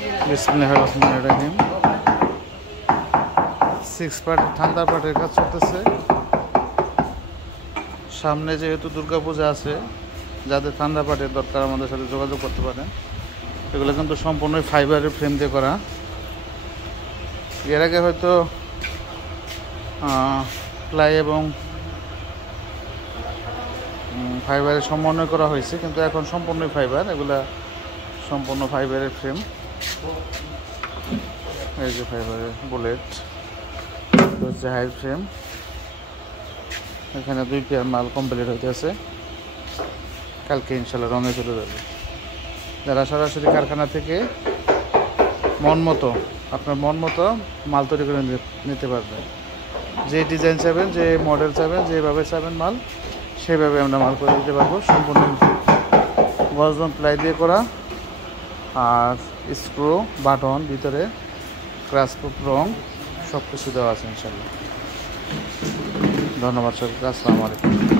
বিসমিল্লাহির রহমানির রহিম। 6 পার্ট ঠান্ডা পার্টের কাজ চলতেছে। সামনে যেহেতু দুর্গাপূজা আছে, যাদের ঠান্ডা পার্টের দরকার আমাদের সাথে যোগাযোগ করতে পারেন। এগুলো কিন্তু সম্পূর্ণই ফাইবারের ফ্রেম দিয়ে করা। এর আগে হয়তো প্লাই এবং ফাইবারের সমন্বয় করা হয়েছে, কিন্তু এখন সম্পূর্ণই ফাইবার। এগুলা সম্পূর্ণ ফাইবারের ফ্রেম। এই যে ফাইবারের বুলেট, হচ্ছে হাই ফ্রেম। এখানে 2 পেয়ার মাল কমপ্লিট হইতেছে, কালকে ইনশাল্লাহ রঙে চলে যাবে। যারা সরাসরি কারখানা থেকে আপনার মন মতো মাল তৈরি করে নিতে পারবেন। যে ডিজাইন চাইবেন, যে মডেল চাইবেন, যেভাবে চাইবেন মাল, সেভাবে আমরা মাল করে দিতে পারবো। সম্পূর্ণ গর্জন প্লাই দিয়ে করা, আর স্ক্রু, বাটন, ভিতরে ক্রাশ প্রুফ রং সব কিছু দেওয়া আছে ইনশাল্লাহ। ধন্যবাদ সবাইকে। আসসালামু আলাইকুম।